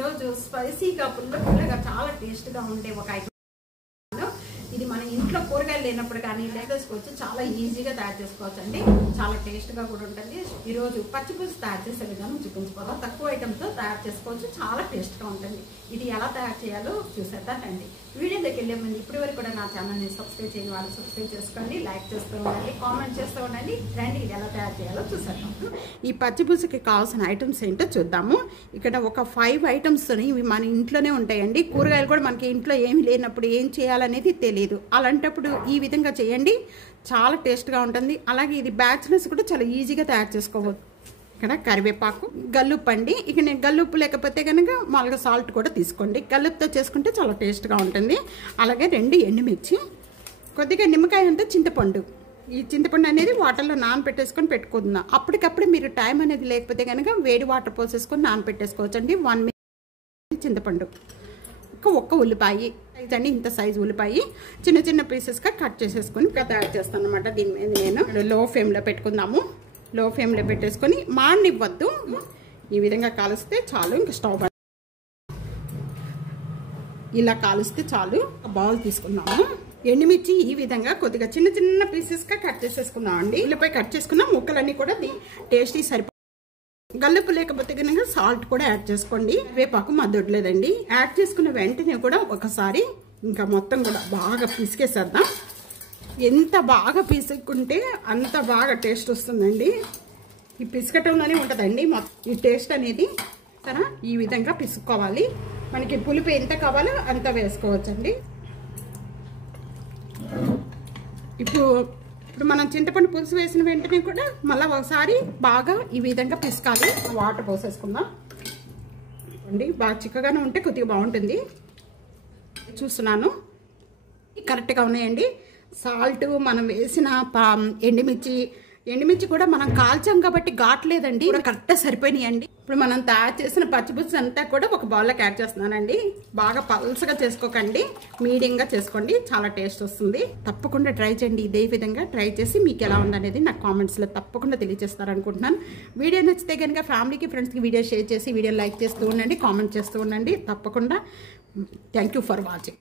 ఈరోజు స్పైసీగా పుల్లగా చాలా టేస్ట్గా ఉండే ఒక ఐటమ్. ఇది మన ఇంట్లో కూరగాయలు లేనప్పుడు కానీ చేసుకోవచ్చు, చాలా ఈజీగా తయారు చేసుకోవచ్చు అండి. చాలా టేస్ట్గా కూడా ఉంటుంది. ఈరోజు పచ్చిపులుసు తయారు చేసే విధానం చూపించుకోవడం. తక్కువ ఐటమ్తో తయారు చేసుకోవచ్చు, చాలా టేస్ట్గా ఉంటుంది. ఇది ఎలా తయారు చేయాలో చూసేద్దామండి. వీడియోలోకి వెళ్ళే ముందు ఇప్పటి వరకు కూడా నా ఛానల్ని సబ్స్క్రైబ్ చేయని వాళ్ళు సబ్స్క్రైబ్ చేసుకోండి, లైక్ చేస్తూ ఉండండి, కామెంట్ చేస్తూ ఉండండి. రండి ఇది ఎలా తయారు చేయాలో చూసేద్దాం. ఈ పచ్చిపులుసుకి కావాల్సిన ఐటమ్స్ ఏంటో చూద్దాము. ఇక్కడ ఒక 5 ఐటమ్స్ ఇవి మన ఇంట్లోనే ఉంటాయండి. కూరగాయలు కూడా మనకి ఇంట్లో ఏమి లేనప్పుడు ఏం చేయాలనేది తెలియదు. అలాంటప్పుడు ఈ విధంగా చేయండి, చాలా టేస్ట్గా ఉంటుంది. అలాగే ఇది బ్యాచిలర్స్ కూడా చాలా ఈజీగా తయారు చేసుకోవచ్చు. ఇక్కడ కరివేపాకు, గల్లుప్పు అండి. ఇక నేను గల్లుప్పు లేకపోతే కనుక మామూలుగా సాల్ట్ కూడా తీసుకోండి. గల్లుప్పుతో చేసుకుంటే చాలా టేస్ట్గా ఉంటుంది. అలాగే 2 ఎండుమిర్చి, కొద్దిగా నిమ్మకాయ అంతా చింతపండు. ఈ చింతపండు అనేది వాటర్లో నానబెట్టేసుకొని పెట్టుకుందాం. అప్పటికప్పుడు మీరు టైం అనేది లేకపోతే కనుక వేడి వాటర్ పోసేసుకొని నానబెట్టేసుకోవచ్చు అండి. 1 మినిట్ చింతపండు, ఒక్క ఉల్లిపాయ అండి, ఇంత సైజు ఉల్లిపాయ చిన్న చిన్న పీసెస్గా కట్ చేసేసుకొని తయారు చేస్తాను అనమాట. దీని మీద నేను లో ఫ్లేమ్లో పెట్టుకుందాము. లో ఫ్లేమ్లో పెట్టేసుకొని మాడనివ్వద్దు, ఈ విధంగా కాలుస్తే చాలు. ఇంకా స్టవ్ ఇలా కాలుస్తే చాలు. బౌల్ తీసుకున్నాము. ఎండుమిర్చి ఈ విధంగా కొద్దిగా చిన్న చిన్న పీసెస్గా కట్ చేసేసుకున్నాం అండి. ఉల్లిపాయ కట్ చేసుకున్నాం. ముక్కలన్నీ కూడా టేస్టీ సరిపో. గల్లుప్పు లేకపోతే కనుక సాల్ట్ కూడా యాడ్ చేసుకోండి. వేపాకు మద్దొడ్లేదండి. యాడ్ చేసుకున్న వెంటనే కూడా ఒకసారి ఇంకా మొత్తం కూడా బాగా పిసికేసేద్దాం. ఎంత బాగా పిసుకుంటే అంత బాగా టేస్ట్ వస్తుందండి. ఈ పిసకటంలోనే ఉంటుందండి ఈ టేస్ట్ అనేది. సరే, ఈ విధంగా పిసుకోవాలి. మనకి పులుపు ఎంత కావాలో అంత వేసుకోవచ్చండి. ఇప్పుడు మనం చింతపండు పులుసు వేసిన వెంటనే కూడా మళ్ళీ ఒకసారి బాగా ఈ విధంగా పిసకాలి. వాటర్ పోసేసుకుందాం అండి. బాగా చిక్కగానే ఉంటే కొద్దిగా బాగుంటుంది. చూస్తున్నాను కరెక్ట్గా ఉన్నాయండి. సాల్ట్ మనం వేసిన ఎండుమిర్చి కూడా మనం కాల్చాం కాబట్టి ఘాట్లేదండి, కరెక్ట్గా సరిపోయినాయండి. ఇప్పుడు మనం తయారు చేసిన పచ్చిపులుసు అంతా కూడా ఒక బౌల్లోకి యాడ్ చేస్తున్నానండి. బాగా పల్సగా చేసుకోకండి, మీడియంగా చేసుకోండి, చాలా టేస్ట్ వస్తుంది. తప్పకుండా ట్రై చేయండి. ఇదే విధంగా ట్రై చేసి మీకు ఎలా ఉందనేది నాకు కామెంట్స్లో తప్పకుండా తెలియజేస్తారనుకుంటున్నాను. వీడియో నచ్చితే కనుక ఫ్యామిలీకి ఫ్రెండ్స్కి వీడియో షేర్ చేసి వీడియో లైక్ చేస్తూ ఉండండి, కామెంట్ చేస్తూ ఉండండి. తప్పకుండా థ్యాంక్ యూ ఫర్ వాచింగ్.